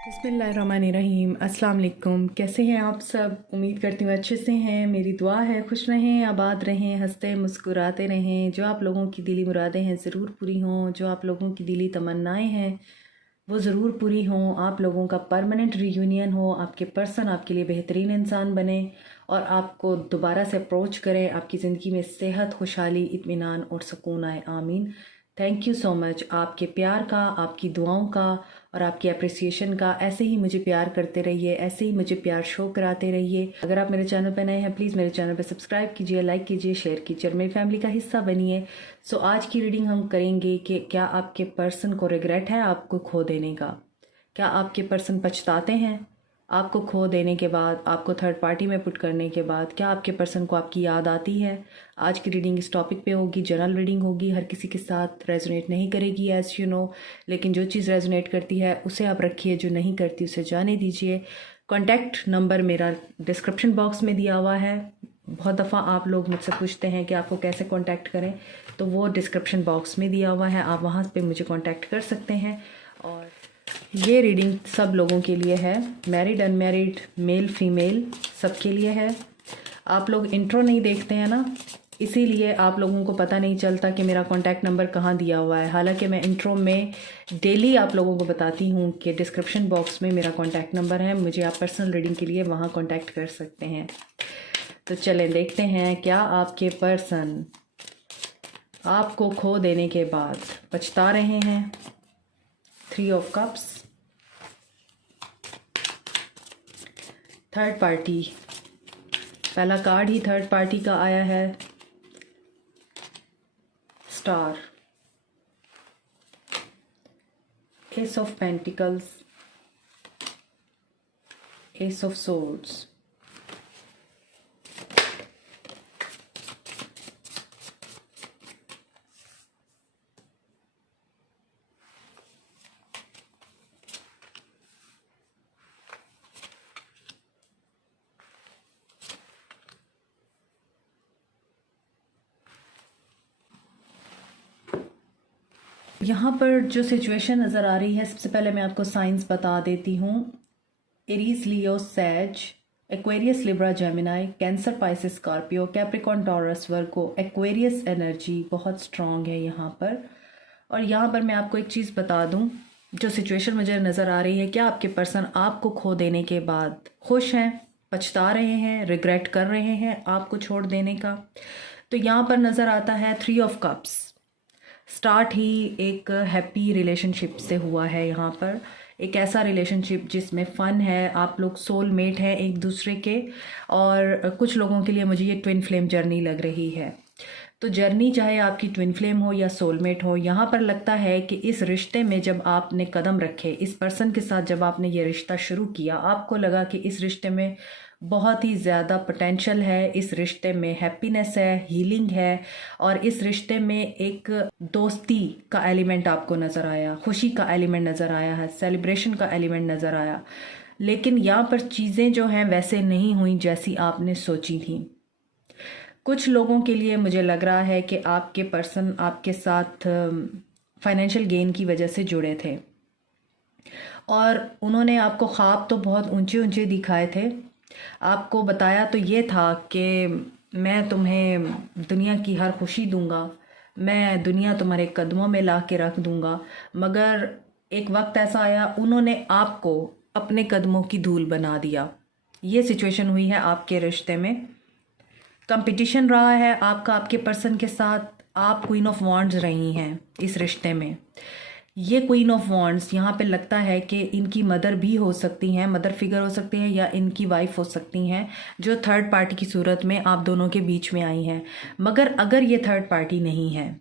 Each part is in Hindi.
बिस्मिल्लाहिर्रहमानिर्रहीम। अस्सलाम वालेकुम। कैसे हैं आप सब? उम्मीद करती हूँ अच्छे से हैं। मेरी दुआ है खुश रहें, आबाद रहें, हंसते मुस्कुराते रहें। जो आप लोगों की दिली मुरादें हैं ज़रूर पूरी हों, जो आप लोगों की दिली तमन्नाएं हैं वो ज़रूर पूरी हों। आप लोगों का परमानेंट रीयूनियन हो, आपके पर्सन आपके लिए बेहतरीन इंसान बने और आपको दोबारा से अप्रोच करें, आपकी ज़िंदगी में सेहत, खुशहाली, इत्मीनान और सुकून आए। आमीन। थैंक यू सो मच आपके प्यार का, आपकी दुआओं का और आपकी अप्रिसिएशन का। ऐसे ही मुझे प्यार करते रहिए, ऐसे ही मुझे प्यार शो कराते रहिए। अगर आप मेरे चैनल पर नए हैं प्लीज़ मेरे चैनल पर सब्सक्राइब कीजिए, लाइक कीजिए, शेयर कीजिए और मेरी फैमिली का हिस्सा बनिए। सो आज की रीडिंग हम करेंगे कि क्या आपके पर्सन को रिग्रेट है आपको खो देने का? क्या आपके पर्सन पछताते हैं आपको खो देने के बाद, आपको थर्ड पार्टी में पुट करने के बाद? क्या आपके पर्सन को आपकी याद आती है? आज की रीडिंग इस टॉपिक पे होगी, जनरल रीडिंग होगी, हर किसी के साथ रेजोनेट नहीं करेगी एज यू नो, लेकिन जो चीज़ रेजोनेट करती है उसे आप रखिए, जो नहीं करती उसे जाने दीजिए। कॉन्टैक्ट नंबर मेरा डिस्क्रिप्शन बॉक्स में दिया हुआ है। बहुत दफ़ा आप लोग मुझसे पूछते हैं कि आपको कैसे कांटेक्ट करें, तो वो डिस्क्रिप्शन बॉक्स में दिया हुआ है, आप वहाँ पे मुझे कांटेक्ट कर सकते हैं। और ये रीडिंग सब लोगों के लिए है, मैरिड अनमैरिड, मेल फीमेल, सबके लिए है। आप लोग इंट्रो नहीं देखते हैं ना, इसीलिए आप लोगों को पता नहीं चलता कि मेरा कॉन्टैक्ट नंबर कहाँ दिया हुआ है। हालांकि मैं इंट्रो में डेली आप लोगों को बताती हूँ कि डिस्क्रिप्शन बॉक्स में मेरा कॉन्टैक्ट नंबर है, मुझे आप पर्सनल रीडिंग के लिए वहाँ कॉन्टैक्ट कर सकते हैं। तो चलें देखते हैं, क्या आपके पर्सन आपको खो देने के बाद पछता रहे हैं? 3 ऑफ कप्स, थर्ड पार्टी, पहला कार्ड ही थर्ड पार्टी का आया है, star, S of pentacles, S of swords, यहाँ पर जो सिचुएशन नज़र आ रही है, सबसे पहले मैं आपको साइंस बता देती हूँ। Aries, Leo, Sag, Aquarius, Libra, Gemini, Cancer, Pisces, Scorpio, Capricorn, Taurus, Virgo. Aquarius energy बहुत स्ट्रांग है यहाँ पर। और यहाँ पर मैं आपको एक चीज़ बता दूँ, जो सिचुएशन मुझे नज़र आ रही है, क्या आपके पर्सन आपको खो देने के बाद खुश हैं, पछता रहे हैं, रिग्रेट कर रहे हैं आपको छोड़ देने का? तो यहाँ पर नज़र आता है 3 ऑफ कप्स। स्टार्ट ही एक हैप्पी रिलेशनशिप से हुआ है यहाँ पर, एक ऐसा रिलेशनशिप जिसमें फ़न है, आप लोग सोलमेट हैं एक दूसरे के। और कुछ लोगों के लिए मुझे ये ट्विन फ्लेम जर्नी लग रही है। तो जर्नी चाहे आपकी ट्विन फ्लेम हो या सोलमेट हो, यहाँ पर लगता है कि इस रिश्ते में जब आपने कदम रखे, इस पर्सन के साथ जब आपने ये रिश्ता शुरू किया, आपको लगा कि इस रिश्ते में बहुत ही ज़्यादा पोटेंशियल है, इस रिश्ते में हैप्पीनेस है, हीलिंग है, और इस रिश्ते में एक दोस्ती का एलिमेंट आपको नज़र आया, खुशी का एलिमेंट नज़र आया है, सेलिब्रेशन का एलिमेंट नज़र आया। लेकिन यहाँ पर चीज़ें जो हैं वैसे नहीं हुई जैसी आपने सोची थी। कुछ लोगों के लिए मुझे लग रहा है कि आपके पर्सन आपके साथ फाइनेंशियल गेन की वजह से जुड़े थे और उन्होंने आपको ख्वाब तो बहुत ऊंचे ऊंचे दिखाए थे। आपको बताया तो ये था कि मैं तुम्हें दुनिया की हर खुशी दूंगा, मैं दुनिया तुम्हारे कदमों में ला के रख दूंगा। मगर एक वक्त ऐसा आया, उन्होंने आपको अपने कदमों की धूल बना दिया। ये सिचुएशन हुई है आपके रिश्ते में। कंपटीशन रहा है आपका आपके पर्सन के साथ। आप क्वीन ऑफ वॉन्ड्स रही हैं इस रिश्ते में। ये क्वीन ऑफ वॉन्ड्स यहाँ पे लगता है कि इनकी मदर भी हो सकती हैं, मदर फिगर हो सकती हैं, या इनकी वाइफ हो सकती हैं, जो थर्ड पार्टी की सूरत में आप दोनों के बीच में आई हैं। मगर अगर ये थर्ड पार्टी नहीं है,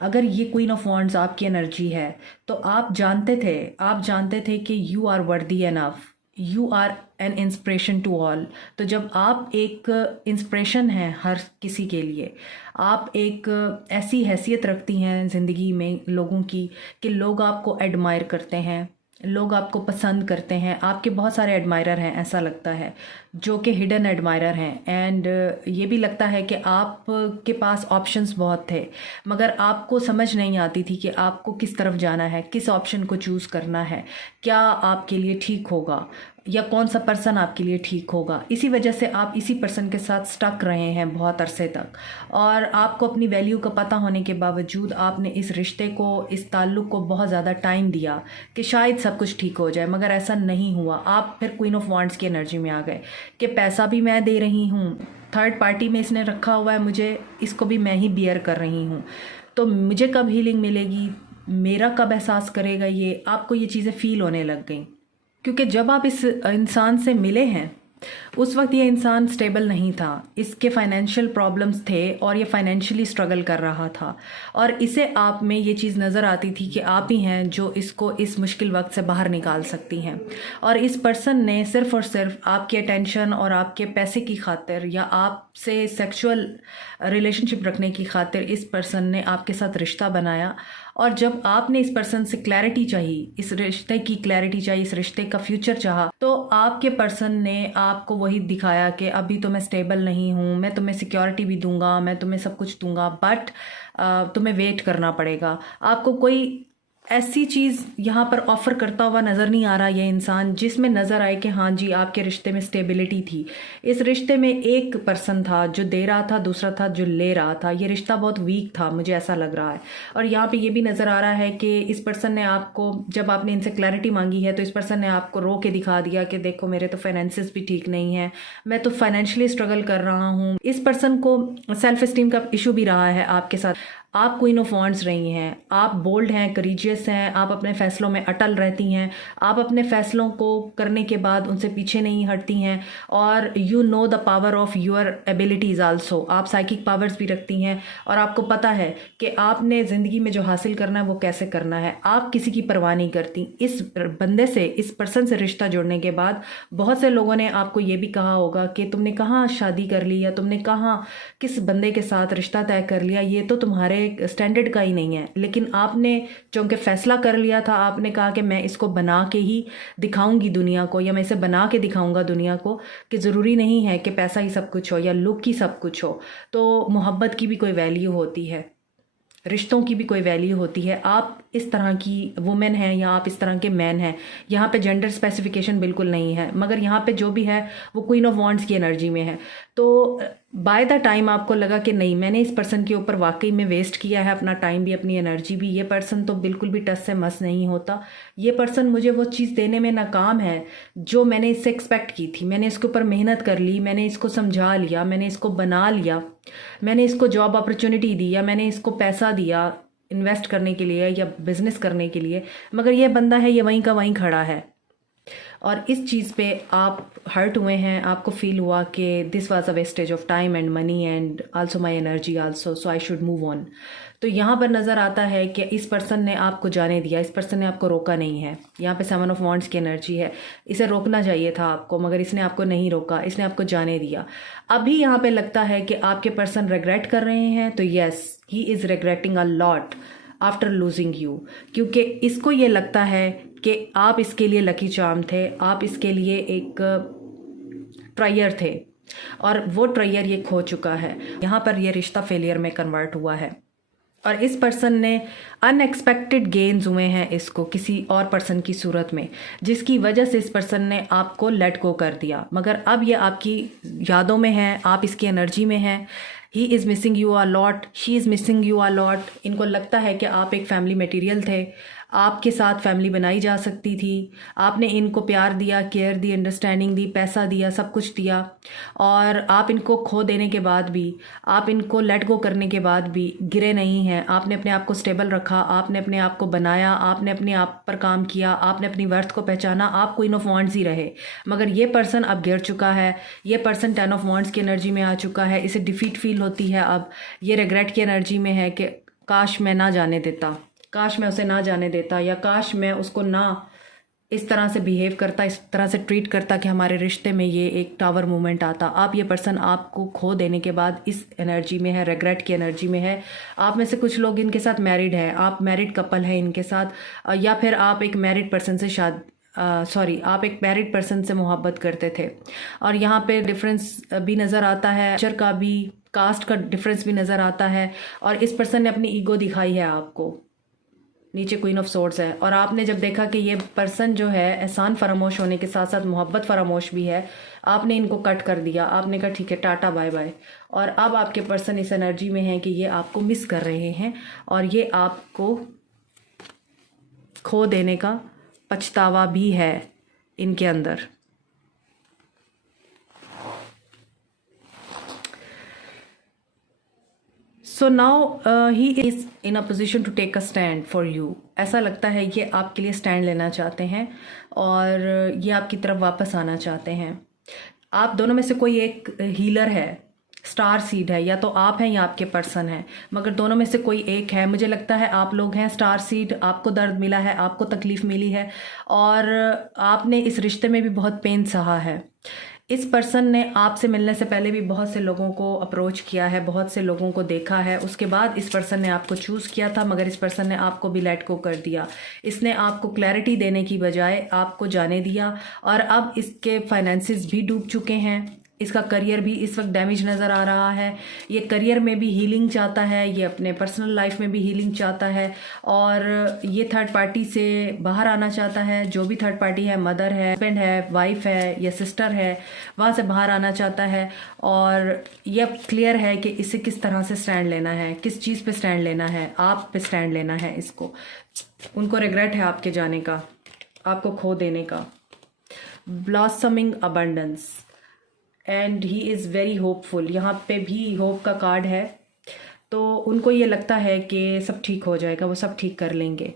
अगर ये क्वीन ऑफ वॉन्ड्स आपकी एनर्जी है, तो आप जानते थे कि you are worthy enough, you are an inspiration to all. तो जब आप एक इंस्पिरेशन हैं हर किसी के लिए, आप एक ऐसी हैसियत रखती हैं ज़िंदगी में लोगों की कि लोग आपको एडमायर करते हैं, लोग आपको पसंद करते हैं, आपके बहुत सारे एडमायरर हैं, ऐसा लगता है, जो कि हिडन एडमायरर हैं। एंड ये भी लगता है कि आपके पास ऑप्शंस बहुत थे, मगर आपको समझ नहीं आती थी कि आपको किस तरफ जाना है, किस ऑप्शन को चूज़ करना है, क्या आपके लिए ठीक होगा या कौन सा पर्सन आपके लिए ठीक होगा। इसी वजह से आप इसी पर्सन के साथ स्टक रहे हैं बहुत अरसे तक, और आपको अपनी वैल्यू का पता होने के बावजूद आपने इस रिश्ते को, इस ताल्लुक़ को बहुत ज़्यादा टाइम दिया कि शायद सब कुछ ठीक हो जाए, मगर ऐसा नहीं हुआ। आप फिर क्वीन ऑफ वांड्स की एनर्जी में आ गए कि पैसा भी मैं दे रही हूँ, थर्ड पार्टी में इसने रखा हुआ है मुझे, इसको भी मैं ही बियर कर रही हूँ, तो मुझे कब हीलिंग मिलेगी, मेरा कब एहसास करेगा ये, आपको ये चीज़ें फील होने लग गई। क्योंकि जब आप इस इंसान से मिले हैं उस वक्त ये इंसान स्टेबल नहीं था, इसके फाइनेंशियल प्रॉब्लम्स थे और ये फाइनेंशियली स्ट्रगल कर रहा था, और इसे आप में ये चीज़ नज़र आती थी कि आप ही हैं जो इसको इस मुश्किल वक्त से बाहर निकाल सकती हैं। और इस पर्सन ने सिर्फ़ और सिर्फ आपकी अटेंशन और आपके पैसे की खातिर या आपसे सेक्सुअल रिलेशनशिप रखने की खातिर इस पर्सन ने आपके साथ रिश्ता बनाया। और जब आपने इस पर्सन से क्लैरिटी चाहिए, इस रिश्ते की क्लैरिटी चाहिए, इस रिश्ते का फ्यूचर चाहा, तो आपके पर्सन ने आपको वही दिखाया कि अभी तो मैं स्टेबल नहीं हूँ, मैं तुम्हें सिक्योरिटी भी दूंगा, मैं तुम्हें सब कुछ दूंगा, बट तुम्हें वेट करना पड़ेगा। आपको कोई ऐसी चीज़ यहाँ पर ऑफ़र करता हुआ नज़र नहीं आ रहा ये इंसान जिसमें नज़र आए कि हाँ जी आपके रिश्ते में स्टेबिलिटी थी। इस रिश्ते में एक पर्सन था जो दे रहा था, दूसरा था जो ले रहा था। ये रिश्ता बहुत वीक था, मुझे ऐसा लग रहा है। और यहाँ पे ये भी नज़र आ रहा है कि इस पर्सन ने आपको, जब आपने इनसे क्लैरिटी मांगी है तो इस पर्सन ने आपको रो के दिखा दिया कि देखो मेरे तो फाइनेंसिस भी ठीक नहीं है, मैं तो फाइनेंशियली स्ट्रगल कर रहा हूँ। इस पर्सन को सेल्फ इस्टीम का इशू भी रहा है आपके साथ। आप क्वीन ऑफ वांड्स रही हैं, आप बोल्ड हैं, करेजियस हैं, आप अपने फैसलों में अटल रहती हैं, आप अपने फैसलों को करने के बाद उनसे पीछे नहीं हटती हैं, और you know the power of your abilities also. आप साइकिक पावर्स भी रखती हैं और आपको पता है कि आपने ज़िंदगी में जो हासिल करना है वो कैसे करना है। आप किसी की परवाह नहीं करती। इस बंदे से, इस पर्सन से रिश्ता जुड़ने के बाद बहुत से लोगों ने आपको ये भी कहा होगा कि तुमने कहाँ शादी कर ली या तुमने कहाँ किस बंदे के साथ रिश्ता तय कर लिया, ये तो तुम्हारे स्टैंडर्ड का ही नहीं है। लेकिन आपने चूंकि फैसला कर लिया था, आपने कहा कि मैं इसको बना के ही दिखाऊंगी दुनिया को, या मैं इसे बना के दिखाऊंगा दुनिया को कि ज़रूरी नहीं है कि पैसा ही सब कुछ हो या लुक ही सब कुछ हो। तो मोहब्बत की भी कोई वैल्यू होती है, रिश्तों की भी कोई वैल्यू होती है। आप इस तरह की वुमेन हैं या आप इस तरह के मैन हैं, यहाँ पे जेंडर स्पेसिफिकेशन बिल्कुल नहीं है, मगर यहाँ पे जो भी है वो क्वीन ऑफ वांड्स की एनर्जी में है। तो बाय द टाइम आपको लगा कि नहीं, मैंने इस पर्सन के ऊपर वाकई में वेस्ट किया है अपना टाइम भी, अपनी एनर्जी भी, ये पर्सन तो बिल्कुल भी टच से मस नहीं होता, ये पर्सन मुझे वो चीज़ देने में नाकाम है जो मैंने इससे एक्सपेक्ट की थी। मैंने इसके ऊपर मेहनत कर ली, मैंने इसको समझा लिया, मैंने इसको बना लिया, मैंने इसको जॉब अपॉर्चुनिटी दी, या मैंने इसको पैसा दिया इन्वेस्ट करने के लिए या बिजनेस करने के लिए, मगर ये बंदा है, ये वहीं का वहीं खड़ा है। और इस चीज़ पे आप हर्ट हुए हैं, आपको फील हुआ कि this was a wastage of time and money and also my energy also, so I should move on. तो यहाँ पर नज़र आता है कि इस पर्सन ने आपको जाने दिया, इस पर्सन ने आपको रोका नहीं है। यहाँ पे 7 ऑफ वांड्स की एनर्जी है, इसे रोकना चाहिए था आपको, मगर इसने आपको नहीं रोका, इसने आपको जाने दिया। अभी यहाँ पे लगता है कि आपके पर्सन रिग्रेट कर रहे हैं, तो yes, he is regretting a lot after losing you, क्योंकि इसको ये लगता है कि आप इसके लिए लकी चार्म थे, आप इसके लिए एक ट्रायर थे, और वो ट्रायर ये खो चुका है। यहाँ पर ये रिश्ता फेलियर में कन्वर्ट हुआ है, और इस पर्सन ने अनएक्सपेक्टेड गेन्स हुए हैं इसको किसी और पर्सन की सूरत में, जिसकी वजह से इस पर्सन ने आपको लेट गो कर दिया। मगर अब ये आपकी यादों में है, आप इसकी एनर्जी में हैं। He is missing you a lot, she is missing you a lot. इनको लगता है कि आप एक फैमिली मटेरियल थे, आपके साथ फैमिली बनाई जा सकती थी, आपने इनको प्यार दिया, केयर दी, अंडरस्टैंडिंग दी, पैसा दिया, सब कुछ दिया, और आप इनको खो देने के बाद भी, आप इनको लेट गो करने के बाद भी गिरे नहीं हैं। आपने अपने आप को स्टेबल रखा, आपने अपने आप को बनाया, आपने अपने आप पर काम किया, आपने अपनी वर्थ को पहचाना, आप क्वीन ऑफ वांड्स ही रहे। मगर ये पर्सन अब गिर चुका है, ये पर्सन 10 ऑफ वांड्स की एनर्जी में आ चुका है, इसे डिफीट फील होती है। अब ये रिग्रेट की एनर्जी में है कि काश मैं ना जाने देता, काश मैं उसे ना जाने देता, या काश मैं उसको ना इस तरह से बिहेव करता, इस तरह से ट्रीट करता कि हमारे रिश्ते में ये एक टावर मूवमेंट आता। अब ये पर्सन आपको खो देने के बाद इस एनर्जी में है, रेग्रेट की एनर्जी में है। आप में से कुछ लोग इनके साथ मैरिड हैं, आप मैरिड कपल हैं इनके साथ, या फिर आप एक मैरिड पर्सन से आप एक मैरिड पर्सन से मोहब्बत करते थे। और यहाँ पे डिफरेंस भी नज़र आता है, कल्चर का भी, कास्ट का डिफरेंस भी नज़र आता है। और इस पर्सन ने अपनी ईगो दिखाई है आपको, नीचे क्वीन ऑफ सोर्ड्स है। और आपने जब देखा कि ये पर्सन जो है एहसान फरामोश होने के साथ साथ मोहब्बत फरामोश भी है, आपने इनको कट कर दिया। आपने कहा ठीक है, टाटा बाय बाय। और अब आपके पर्सन इस एनर्जी में है कि ये आपको मिस कर रहे हैं और ये आपको खो देने का पछतावा भी है इनके अंदर। So now he is in a position to take a stand for you. ऐसा लगता है ये आपके लिए स्टैंड लेना चाहते हैं और ये आपकी तरफ वापस आना चाहते हैं। आप दोनों में से कोई एक हीलर है, स्टार सीड है, या तो आप हैं या आपके पर्सन है, मगर दोनों में से कोई एक है। मुझे लगता है आप लोग हैं स्टार सीड। आपको दर्द मिला है, आपको तकलीफ़ मिली है और आपने इस रिश्ते में भी बहुत पेन सहा है। इस पर्सन ने आपसे मिलने से पहले भी बहुत से लोगों को अप्रोच किया है, बहुत से लोगों को देखा है, उसके बाद इस पर्सन ने आपको चूज़ किया था, मगर इस पर्सन ने आपको भी लेट गो कर दिया। इसने आपको क्लैरिटी देने की बजाय आपको जाने दिया और अब इसके फाइनेंसिस भी डूब चुके हैं। इसका करियर भी इस वक्त डैमेज नज़र आ रहा है। ये करियर में भी हीलिंग चाहता है, ये अपने पर्सनल लाइफ में भी हीलिंग चाहता है और ये थर्ड पार्टी से बाहर आना चाहता है। जो भी थर्ड पार्टी है, मदर है, हस्बैंड है, वाइफ है या सिस्टर है, वहाँ से बाहर आना चाहता है। और ये अब क्लियर है कि इसे किस तरह से स्टैंड लेना है, किस चीज़ पे स्टैंड लेना है, आप पे स्टैंड लेना है इसको। उनको रिग्रेट है आपके जाने का, आपको खो देने का। Blossoming abundance and he is very hopeful. यहाँ पे भी होप का कार्ड है, तो उनको ये लगता है कि सब ठीक हो जाएगा, वो सब ठीक कर लेंगे।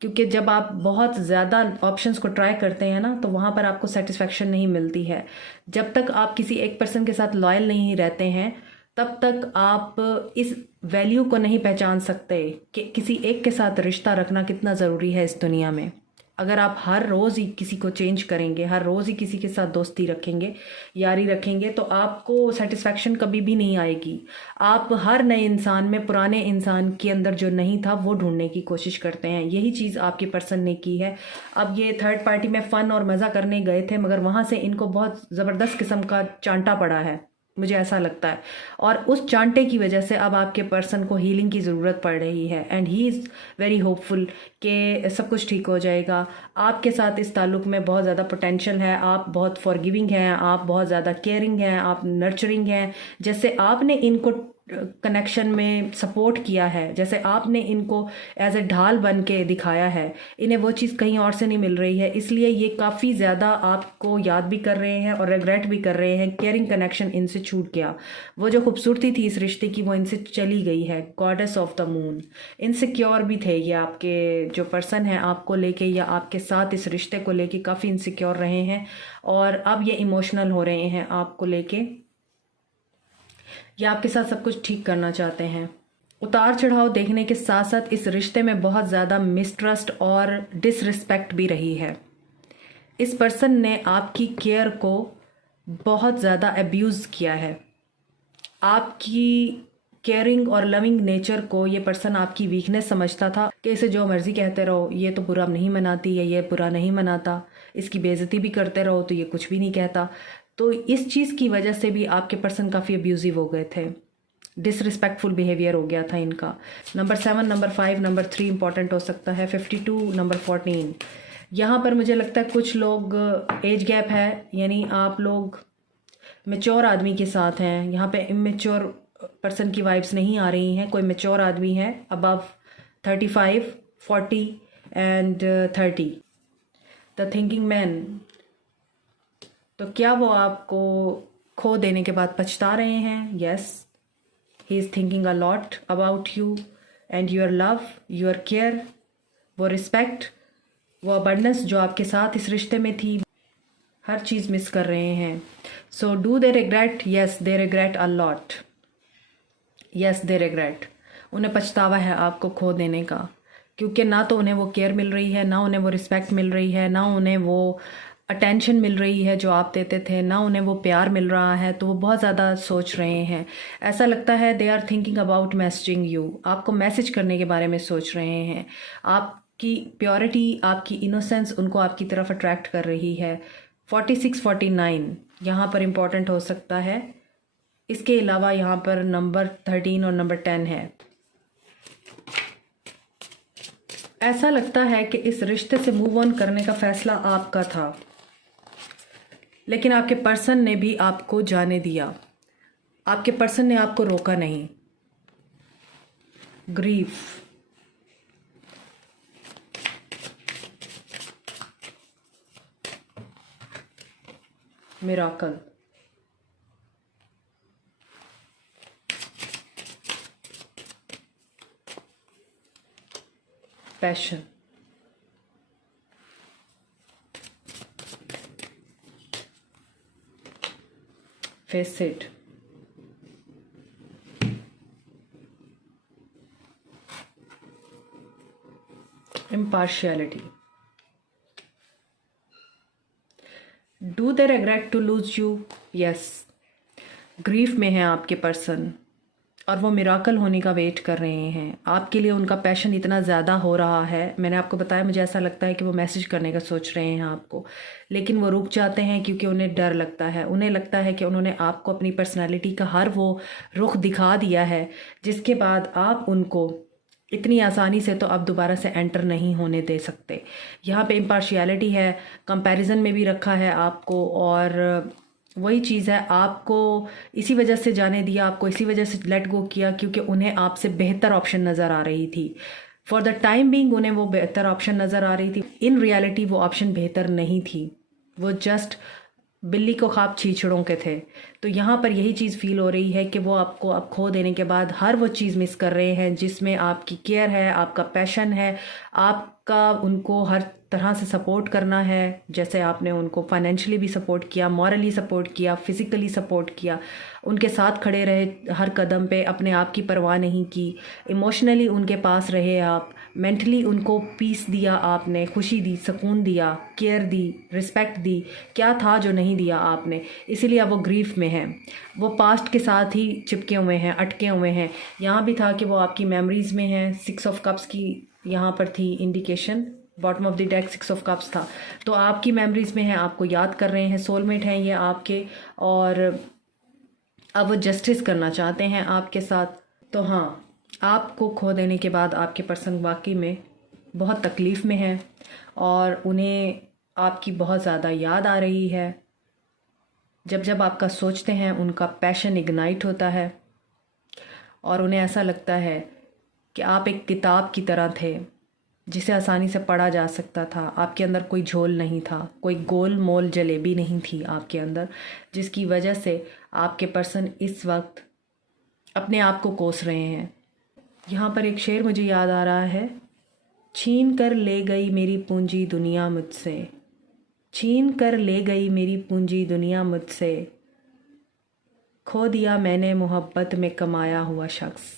क्योंकि जब आप बहुत ज़्यादा ऑप्शंस को ट्राई करते हैं ना, तो वहाँ पर आपको सेटिस्फेक्शन नहीं मिलती है। जब तक आप किसी एक पर्सन के साथ लॉयल नहीं रहते हैं, तब तक आप इस वैल्यू को नहीं पहचान सकते कि किसी एक के साथ रिश्ता रखना कितना ज़रूरी है इस दुनिया में। अगर आप हर रोज़ ही किसी को चेंज करेंगे, हर रोज़ ही किसी के साथ दोस्ती रखेंगे, यारी रखेंगे, तो आपको सेटिस्फैक्शन कभी भी नहीं आएगी। आप हर नए इंसान में पुराने इंसान के अंदर जो नहीं था वो ढूंढने की कोशिश करते हैं। यही चीज़ आपके पर्सन ने की है। अब ये थर्ड पार्टी में फ़न और मज़ा करने गए थे, मगर वहाँ से इनको बहुत ज़बरदस्त किस्म का चांटा पड़ा है, मुझे ऐसा लगता है। और उस चांटे की वजह से अब आपके पर्सन को हीलिंग की ज़रूरत पड़ रही है and he is very hopeful कि सब कुछ ठीक हो जाएगा। आपके साथ इस ताल्लुक़ में बहुत ज़्यादा पोटेंशियल है, आप बहुत फॉरगिविंग हैं, आप बहुत ज़्यादा केयरिंग हैं, आप नर्चरिंग हैं। जैसे आपने इनको कनेक्शन में सपोर्ट किया है, जैसे आपने इनको एज ए ढाल बन के दिखाया है, इन्हें वो चीज़ कहीं और से नहीं मिल रही है। इसलिए ये काफ़ी ज़्यादा आपको याद भी कर रहे हैं और रिग्रेट भी कर रहे हैं। केयरिंग कनेक्शन इनसे छूट गया, वो जो खूबसूरती थी इस रिश्ते की वो इनसे चली गई है। Goddess of the moon. Insecure भी थे ये, आपके जो पर्सन है आपको लेके या आपके साथ इस रिश्ते को लेके काफ़ी इनसिक्योर रहे हैं और अब ये इमोशनल हो रहे हैं आपको लेके, या आपके साथ सब कुछ ठीक करना चाहते हैं। उतार चढ़ाव देखने के साथ साथ इस रिश्ते में बहुत ज़्यादा मिसट्रस्ट और डिसरिस्पेक्ट भी रही है। इस पर्सन ने आपकी केयर को बहुत ज़्यादा अब्यूज़ किया है। आपकी केयरिंग और लविंग नेचर को ये पर्सन आपकी वीकनेस समझता था कि इसे जो मर्ज़ी कहते रहो, ये तो बुरा नहीं मनाती है, ये बुरा नहीं मनाता, इसकी बेइज्जती भी करते रहो तो ये कुछ भी नहीं कहता। तो इस चीज़ की वजह से भी आपके पर्सन काफ़ी अब्यूज़िव हो गए थे, डिसरिस्पेक्टफुल बिहेवियर हो गया था इनका। नंबर 7, नंबर 5, नंबर 3 इंपॉर्टेंट हो सकता है, 52, नंबर 14। यहाँ पर मुझे लगता है कुछ लोग एज गैप है, यानी आप लोग मेच्योर आदमी के साथ हैं। यहाँ पे इमेच्योर पर्सन की वाइब्स नहीं आ रही हैं। कोई मेच्योर आदमी है above 35, 40 and 30, the thinking man. तो क्या वो आपको खो देने के बाद पछता रहे हैं? Yes, he is thinking a lot about you and your love, your care, वो रिस्पेक्ट, वो अबंडेंस जो आपके साथ इस रिश्ते में थी, हर चीज़ मिस कर रहे हैं। So do they regret? Yes, they regret a lot. Yes, they regret. उन्हें पछतावा है आपको खो देने का। क्योंकि ना तो उन्हें वो केयर मिल रही है, ना उन्हें वो रिस्पेक्ट मिल रही है, ना उन्हें वो अटेंशन मिल रही है जो आप देते थे, ना उन्हें वो प्यार मिल रहा है। तो वो बहुत ज़्यादा सोच रहे हैं। ऐसा लगता है they are thinking about messaging you, आपको मैसेज करने के बारे में सोच रहे हैं। आपकी प्योरिटी, आपकी इनोसेंस उनको आपकी तरफ अट्रैक्ट कर रही है। 4649 यहाँ पर इम्पॉर्टेंट हो सकता है। इसके अलावा यहाँ पर नंबर 13 और नंबर 10 है। ऐसा लगता है कि इस रिश्ते से मूव ऑन करने का फैसला आपका था, लेकिन आपके पर्सन ने भी आपको जाने दिया। आपके पर्सन ने आपको रोका नहीं। Grief, miracle, passion, face it, impartiality. Do they regret to lose you? Yes. Grief में है आपके पर्सन और वो मिराकल होने का वेट कर रहे हैं। आपके लिए उनका पैशन इतना ज़्यादा हो रहा है। मैंने आपको बताया, मुझे ऐसा लगता है कि वो मैसेज करने का सोच रहे हैं आपको, लेकिन वो रुक जाते हैं क्योंकि उन्हें डर लगता है। उन्हें लगता है कि उन्होंने आपको अपनी पर्सनालिटी का हर वो रुख दिखा दिया है जिसके बाद आप उनको इतनी आसानी से तो अब दोबारा से एंटर नहीं होने दे सकते। यहाँ पे इम्पार्शियलिटी है, कंपैरिजन में भी रखा है आपको, और वही चीज़ है, आपको इसी वजह से जाने दिया, आपको इसी वजह से लेट गो किया क्योंकि उन्हें आपसे बेहतर ऑप्शन नज़र आ रही थी। फॉर द टाइम बीइंग उन्हें वो बेहतर ऑप्शन नज़र आ रही थी। इन रियलिटी वो ऑप्शन बेहतर नहीं थी, वो जस्ट बिल्ली को ख्वाब छीछड़ों के थे। तो यहाँ पर यही चीज़ फील हो रही है कि वो आपको अब खो देने के बाद हर वो चीज़ मिस कर रहे हैं जिसमें आपकी केयर है, आपका पैशन है, आपका उनको हर तरह से सपोर्ट करना है। जैसे आपने उनको फाइनेंशियली भी सपोर्ट किया, मॉरली सपोर्ट किया, फिज़िकली सपोर्ट किया, उनके साथ खड़े रहे हर कदम पे, अपने आप की परवाह नहीं की, इमोशनली उनके पास रहे आप, मेंटली उनको पीस दिया आपने, खुशी दी, सुकून दिया, केयर दी, रिस्पेक्ट दी। क्या था जो नहीं दिया आपने? इसीलिए अब वो ग्रीफ में हैं। वो पास्ट के साथ ही चिपके हुए हैं, अटके हुए हैं। यहाँ भी था कि वो आपकी मेमोरीज़ में हैं। 6 ऑफ कप्स की यहाँ पर थी indication, bottom of the deck 6 of cups था। तो आपकी मेमोरीज़ में हैं, आपको याद कर रहे हैं, सोलमेट हैं ये आपके, और अब वो जस्टिस करना चाहते हैं आपके साथ। तो हाँ, आपको खो देने के बाद आपके पर्सन वाकई में बहुत तकलीफ़ में है और उन्हें आपकी बहुत ज़्यादा याद आ रही है। जब जब आपका सोचते हैं उनका पैशन इग्नाइट होता है और उन्हें ऐसा लगता है कि आप एक किताब की तरह थे जिसे आसानी से पढ़ा जा सकता था। आपके अंदर कोई झोल नहीं था, कोई गोल मोल जलेबी नहीं थी आपके अंदर, जिसकी वजह से आपके पर्सन इस वक्त अपने आप को कोस रहे हैं। यहाँ पर एक शेर मुझे याद आ रहा है, छीन कर ले गई मेरी पूंजी दुनिया मुझसे, छीन कर ले गई मेरी पूंजी दुनिया मुझसे, खो दिया मैंने मोहब्बत में कमाया हुआ शख्स।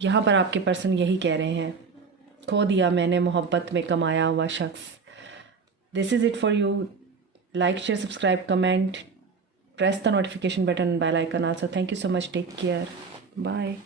यहाँ पर आपके पर्सन यही कह रहे हैं, खो दिया मैंने मोहब्बत में कमाया हुआ शख्स। This is it for you. Like, share, subscribe, comment, press the notification button and bell icon also. Thank you so much. Take care. Bye.